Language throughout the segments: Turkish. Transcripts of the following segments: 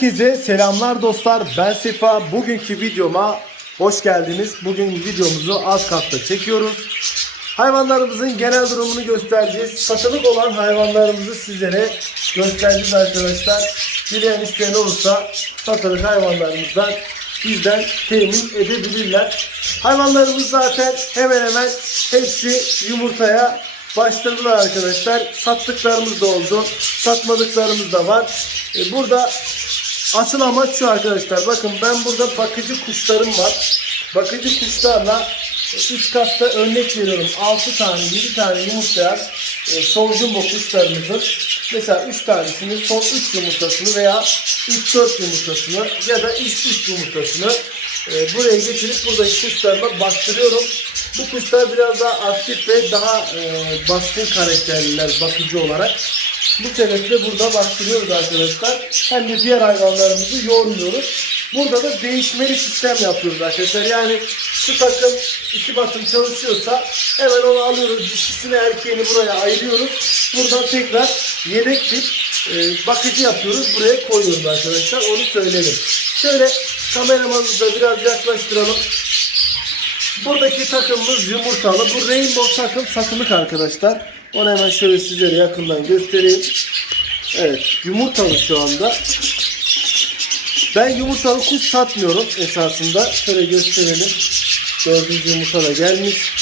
Herkese selamlar dostlar. Ben Sefa. Bugünkü videoma hoş geldiniz. Bugün videomuzu az katta çekiyoruz. Hayvanlarımızın genel durumunu göstereceğiz. Satılık olan hayvanlarımızı sizlere göstereceğiz arkadaşlar. Dileyen isteyen olursa satılık hayvanlarımızdan bizden temin edebilirler. Hayvanlarımız zaten hemen hemen hepsi yumurtaya başladılar arkadaşlar. Sattıklarımız da oldu. Satmadıklarımız da var. E, Burada asıl amaç şu arkadaşlar. Bakın ben burada bakıcı kuşlarım var. Bakıcı kuşlarla üst katta örnek veriyorum. 6 tane 7 tane yumurtlayan e, sol jumbo kuşlarımızın mesela 3 tanesini son 3 yumurtasını veya ilk 4 yumurtasını ya da ilk 3 yumurtasını e, buraya getirip buradaki kuşlarıma baktırıyorum. Bu kuşlar biraz daha aktif ve daha e, baskın karakterliler bakıcı olarak. Bu sebeple burada baktırıyoruz arkadaşlar. Hem de diğer hayvanlarımızı yormuyoruz. Burada da değişmeli sistem yapıyoruz arkadaşlar. Yani şu takım iki batım çalışıyorsa hemen onu alıyoruz. Dişisini erkeğini buraya ayırıyoruz. Buradan tekrar yedek bir e, bakıcı yapıyoruz. Buraya koyuyoruz arkadaşlar. Onu söyleyelim. Şöyle kameramızı da biraz yaklaştıralım. Buradaki takımımız yumurtalı. Bu rainbow takım satılık arkadaşlar. Onu hemen şöyle sizlere yakından göstereyim. Evet yumurtalı şu anda. Ben yumurtalı kuş satmıyorum esasında. Şöyle gösterelim. Gördüğünüz yumurta da gelmiş.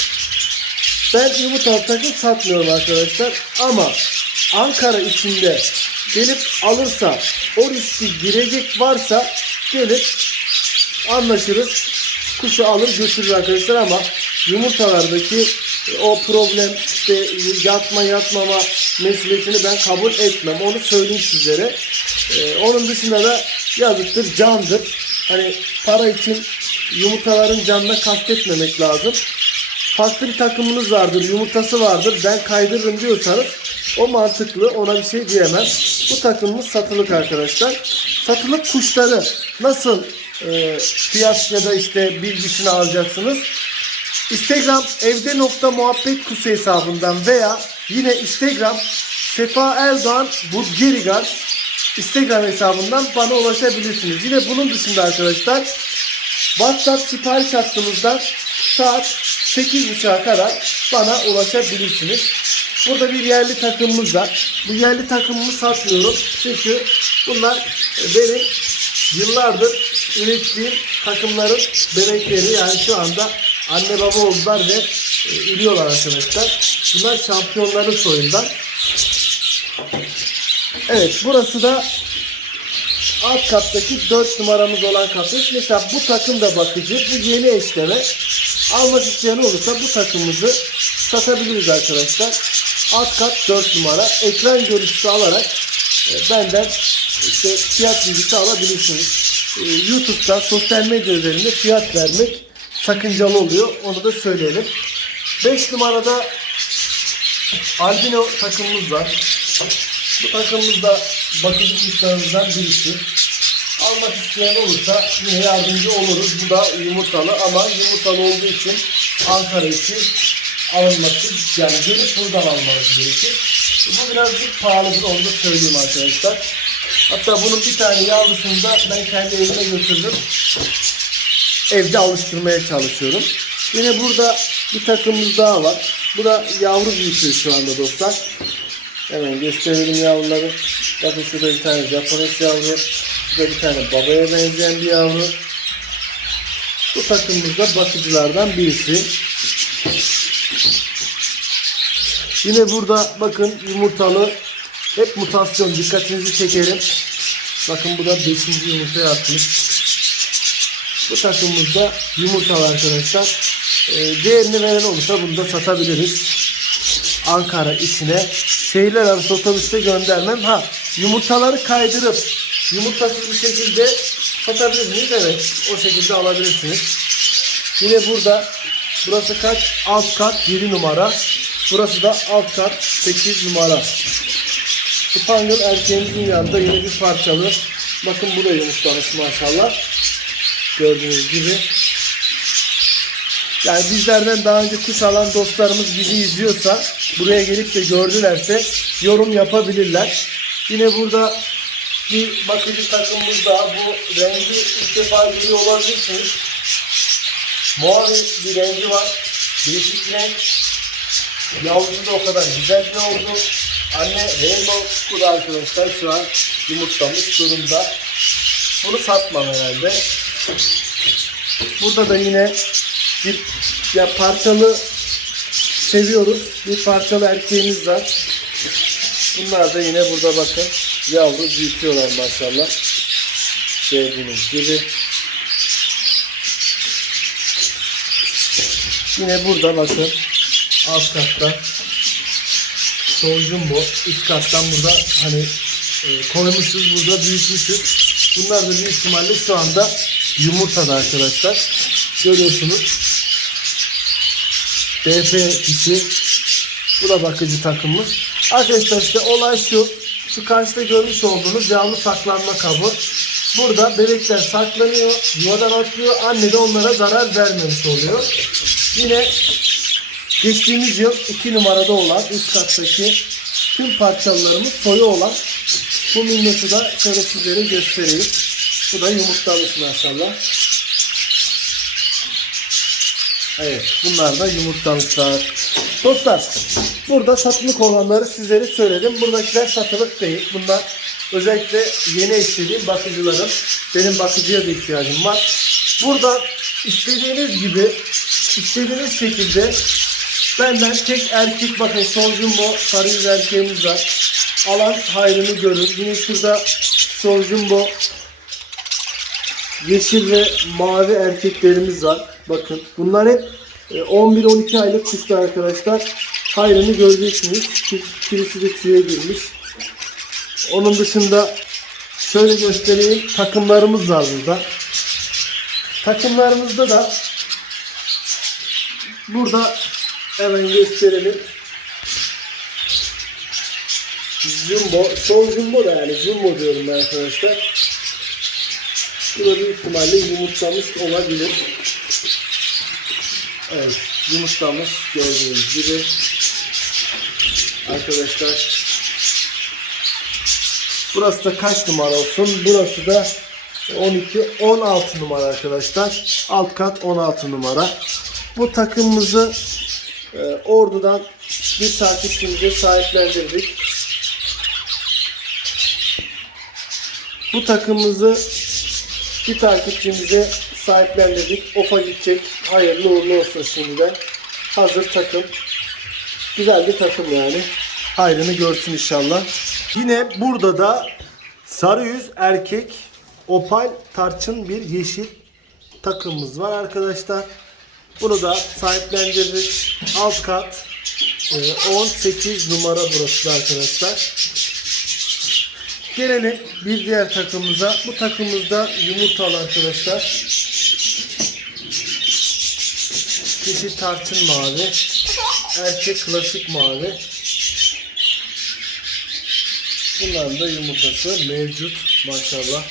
Ben yumurtalı takım satmıyorum arkadaşlar. Ama Ankara içinde gelip alırsa o riski girecek varsa gelip anlaşırız. Kuşu alır götürür arkadaşlar ama yumurtalardaki o problem işte yatma yatmama mesuliyetini ben kabul etmem. Onu söyleyeyim sizlere. Ee, onun dışında da yazıktır, candır. Hani para için yumurtaların canına kastetmemek lazım. Farklı bir takımınız vardır, yumurtası vardır. Ben kaydırırım diyorsanız o mantıklı, ona bir şey diyemem. Bu takımımız satılık arkadaşlar. Satılık kuşları nasıl e, fiyat ya da işte bilgisini alacaksınız? Instagram evde nokta muhabbet kusu hesabından veya yine Instagram Sefa Erdoğan Budgerigar Instagram hesabından bana ulaşabilirsiniz. Yine bunun dışında arkadaşlar WhatsApp sipariş hattımızdan saat 8.30'a kadar bana ulaşabilirsiniz. Burada bir yerli takımımız var. Bu yerli takımımı satmıyorum. Çünkü bunlar benim yıllardır ürettiğim takımların bebekleri. Yani şu anda anne baba oldular ve e, ürüyorlar arkadaşlar. Bunlar şampiyonların soyundan. Evet burası da alt kattaki 4 numaramız olan kafes. Mesela bu takım da bakıcı. Bu yeni eşleme. Almak isteyen olursa bu takımımızı satabiliriz arkadaşlar. Alt kat 4 numara. Ekran görüntüsü alarak e, benden işte fiyat bilgisi alabilirsiniz. E, YouTube'da sosyal medya üzerinde fiyat vermek sakıncalı oluyor. Onu da söyleyelim. 5 numarada albino takımımız var. Bu takımımız da bakıcı kuşlarımızdan birisi. Almak isteyen olursa yine yardımcı oluruz. Bu da yumurtalı ama yumurtalı olduğu için Ankara için alınması yani gelip buradan almanız gerekir. Bu birazcık pahalıdır onu da söyleyeyim arkadaşlar. Hatta bunun bir tane yavrusunu da ben kendi evime götürdüm. Evde alıştırmaya çalışıyorum. Yine burada bir takımımız daha var. Bu da yavru büyütüyor şu anda dostlar. Hemen gösterelim yavruları. Bakın şurada bir tane Japones yavru. Şurada bir tane babaya benzeyen bir yavru. Bu takımımız da bakıcılardan birisi. Yine burada bakın yumurtalı hep mutasyon dikkatinizi çekerim. Bakın bu da 5. yumurtaya atmış. Bu takımımızda yumurtalı arkadaşlar. Ee, değerini veren olursa bunu da satabiliriz. Ankara içine şehirler arası otobüste göndermem. Ha yumurtaları kaydırıp yumurtasız bir şekilde satabilir miyiz? Evet. O şekilde alabilirsiniz. Yine burada burası kaç? Alt kat 7 numara. Burası da alt kat 8 numara. Spangle erkeğimizin yanında yine bir parçalı. Bakın bu da yumurtlamış maşallah. Gördüğünüz gibi. Yani bizlerden daha önce kuş alan dostlarımız bizi izliyorsa buraya gelip de gördülerse yorum yapabilirler. Yine burada bir bakıcı takımımız daha. Bu rengi ilk defa görüyor olabilirsiniz. Mavi bir rengi var. Değişik renk. Yavrusu da o kadar güzel bir oldu. Anne Rainbow da arkadaşlar şu an yumurtlamış durumda. Bunu satmam herhalde. Burada da yine bir ya parçalı seviyoruz. Bir parçalı erkeğimiz var. Bunlar da yine burada bakın yavru büyütüyorlar maşallah. Gördüğünüz gibi. Yine burada bakın alt katta soycum bu. Üst kattan burada hani e, koymuşuz burada büyütmüşüz. Bunlar da büyük ihtimalle şu anda yumurtada arkadaşlar. Görüyorsunuz. DF dişi. Bu da bakıcı takımımız. Arkadaşlar işte olay şu. Şu karşıda görmüş olduğunuz yavru saklanma kabı. Burada bebekler saklanıyor. Yuvadan atlıyor. Anne de onlara zarar vermemiş oluyor. Yine geçtiğimiz yıl 2 numarada olan üst kattaki tüm parçalarımız soyu olan bu minnotu da şöyle sizlere göstereyim. Bu da yumurtlamış maşallah. Evet bunlar da yumurtlamışlar. Dostlar burada satılık olanları sizlere söyledim. Buradakiler satılık değil. Bunlar özellikle yeni istediğim bakıcılarım. Benim bakıcıya da ihtiyacım var. Burada istediğiniz gibi istediğiniz şekilde benden tek erkek bakın sol jumbo sarı yüz erkeğimiz var. Alan hayrını görür. Yine şurada sol jumbo yeşil ve mavi erkeklerimiz var. Bakın bunlar hep e, 11-12 aylık kuşlar arkadaşlar. Hayrını göreceksiniz. Ki- Kirisi de tüye girmiş. Onun dışında şöyle göstereyim. Takımlarımız var burada. Takımlarımızda da burada hemen gösterelim. Jumbo, sol jumbo da yani jumbo diyorum ben arkadaşlar. Bu da büyük ihtimalle yumurtlamış olabilir. Evet, yumurtlamış gördüğünüz gibi. Arkadaşlar. Burası da kaç numara olsun? Burası da 12, 16 numara arkadaşlar. Alt kat 16 numara. Bu takımımızı e, Ordu'dan bir takipçimize sahiplendirdik. Bu takımımızı bir takipçimize sahiplendirdik. Ofa gidecek. Hayırlı uğurlu olsun şimdiden. Hazır takım. Güzel bir takım yani. Hayrını görsün inşallah. Yine burada da sarı yüz erkek opal tarçın bir yeşil takımımız var arkadaşlar. Bunu da sahiplendirdik. Alt kat e, 18 numara burası da arkadaşlar. Gelelim bir diğer takımımıza. Bu takımımızda yumurtalı arkadaşlar. Dişi tarçın mavi. Erkek klasik mavi. Bunların da yumurtası mevcut maşallah.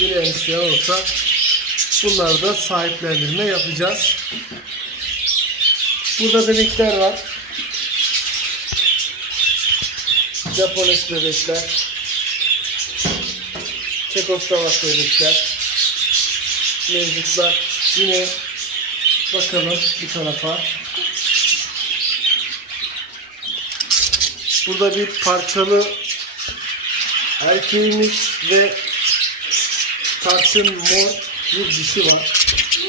Bir isteyen olursa bunları da sahiplendirme yapacağız. Burada bebekler var. Japones bebekler. Çekoslovak bebekler. Mevcutlar. Yine bakalım bu tarafa. Burada bir parçalı erkeğimiz ve tarçın mor bir dişi var.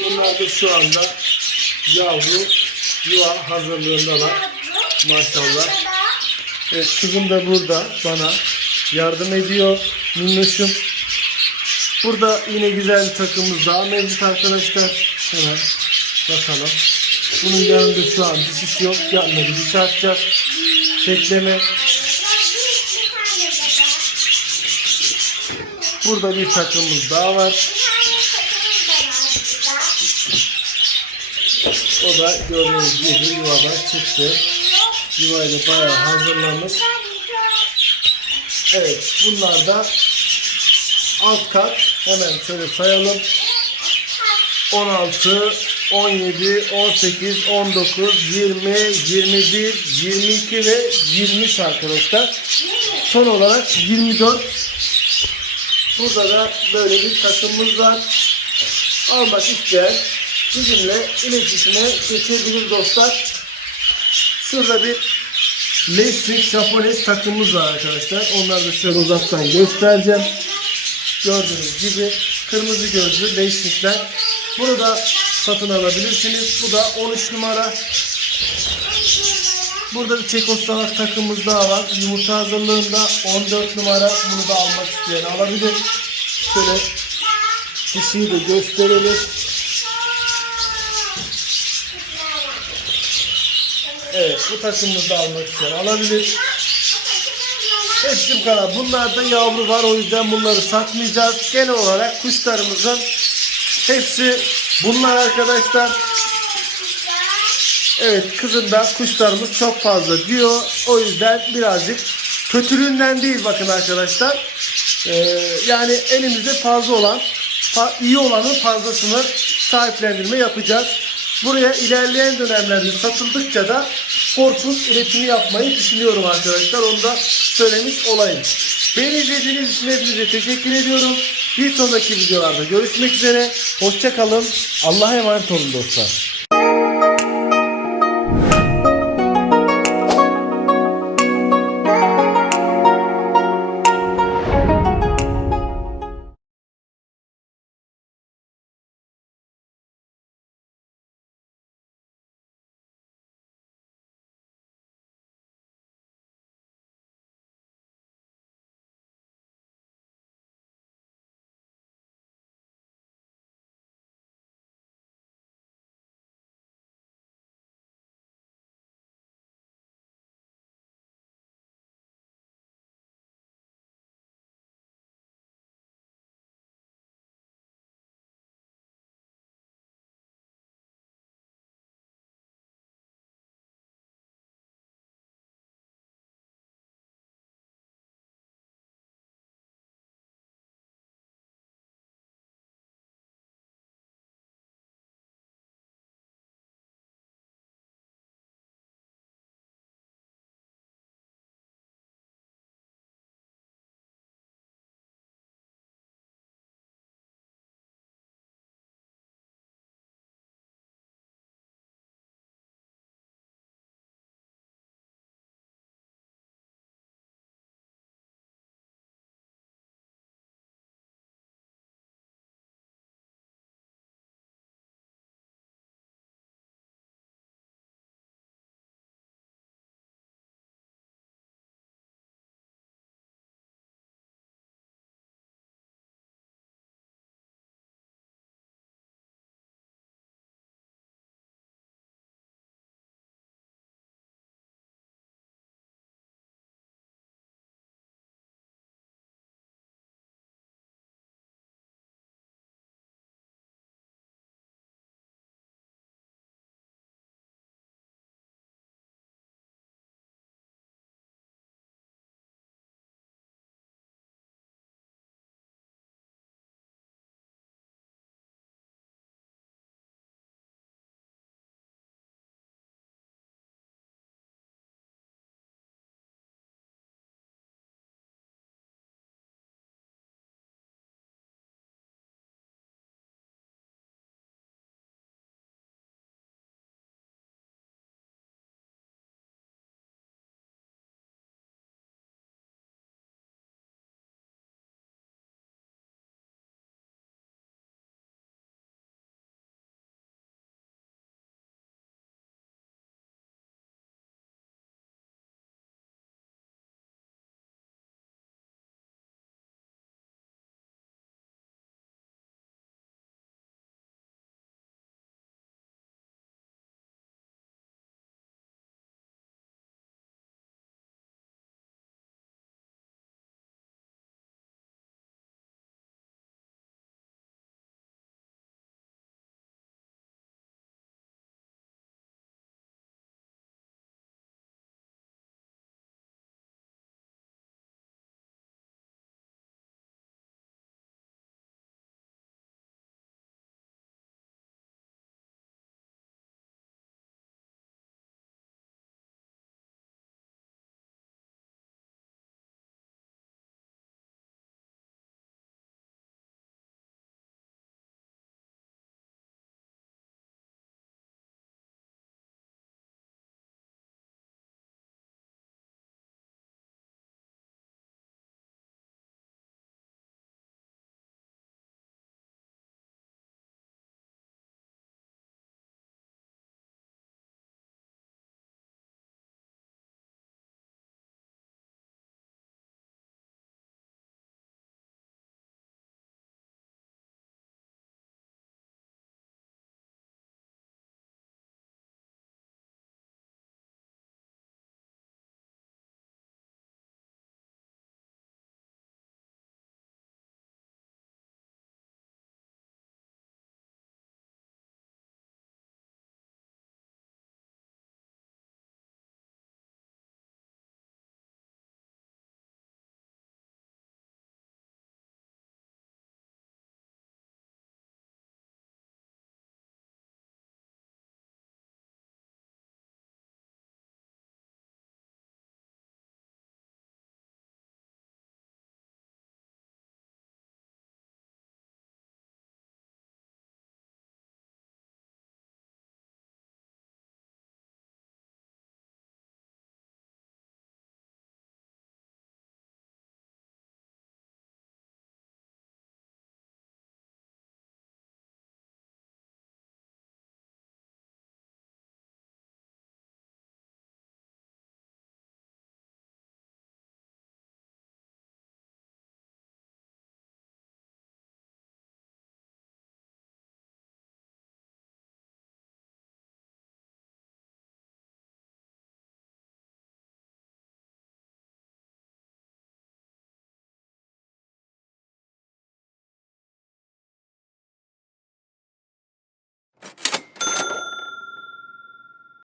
Bunlar da şu anda yavru yuva hazırlığındalar. Maşallah. Evet kızım da burada bana yardım ediyor. Minnoşum. Burada yine güzel bir takımımız daha mevcut arkadaşlar. Hemen bakalım. Bunun yanında şu an dişisi yok. Bir dişi atacağız. Tekleme. Burada bir takımımız daha var. O da gördüğünüz gibi yuvadan çıktı. Yuvayla bayağı hazırlanmış. Evet bunlar da alt kat. Hemen şöyle sayalım. 16, 17, 18, 19, 20, 21, 22 ve 23 arkadaşlar. son olarak 24 Burada da böyle bir takımımız var. Almak isteyen bizimle iletişime geçebilir dostlar. Şurada bir Leipzig Japones takımımız var arkadaşlar. Onları da şöyle uzaktan göstereceğim. Gördüğünüz gibi kırmızı gözlü Leipzig'ler. Bunu da satın alabilirsiniz. Bu da 13 numara. Burada bir Çekoslovak takımımız daha var. Yumurta hazırlığında 14 numara. Bunu da almak isteyen alabilir. Şöyle kişiyi de gösterelim. Evet bu takımımızı da almak isteyen alabilir. Hepsi bu kadar. Bunlarda yavru var o yüzden bunları satmayacağız. Genel olarak kuşlarımızın hepsi bunlar arkadaşlar. Evet kızında kuşlarımız çok fazla diyor. O yüzden birazcık kötülüğünden değil bakın arkadaşlar. Ee, yani elimizde fazla olan iyi olanın fazlasını sahiplendirme yapacağız. Buraya ilerleyen dönemlerde satıldıkça da korpus üretimi yapmayı düşünüyorum arkadaşlar. Onu da söylemiş olayım. Beni izlediğiniz için hepinize teşekkür ediyorum. Bir sonraki videolarda görüşmek üzere. Hoşçakalın. Allah'a emanet olun dostlar.